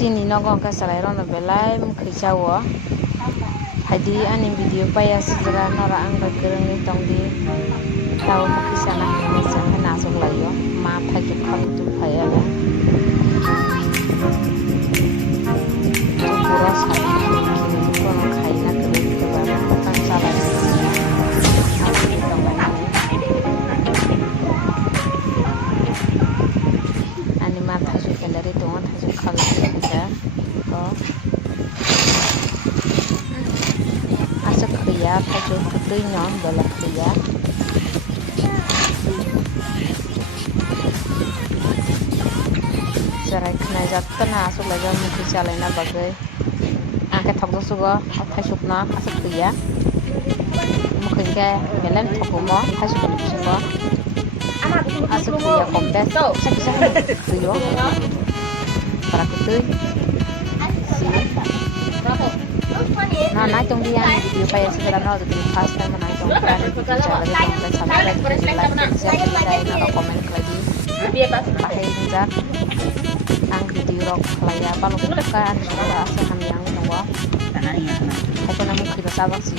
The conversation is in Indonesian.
Chini nogo ka salai rono belai mukhisawo haidi ani video paya sijra nora angga gerengni tongdi tawo mukhisana hene sang hena asok layo ma phaitu kham tu phaya le tu pura sabi kini tu kono khaina kele ke ba kan salai asli tongani ani ma phaitu kendari tonga thaju kham tu ko asok kriya phaitu putri nyon bala kriya serai kena jatna asok laga mukhi chalaina bagai angke thokdo sugo thaisukna asok kriya mukhi ke belen thokumo thaisuk sugo asok kriya kompes sakisa kriyo para kutui si na nai tong dia video paya segera no the first time nai tong kan channel tong subscribe like share na komen lagi pakai injak ang video rok laya palu kan sudah asa kami yang nunggu karena namu kita sabak sih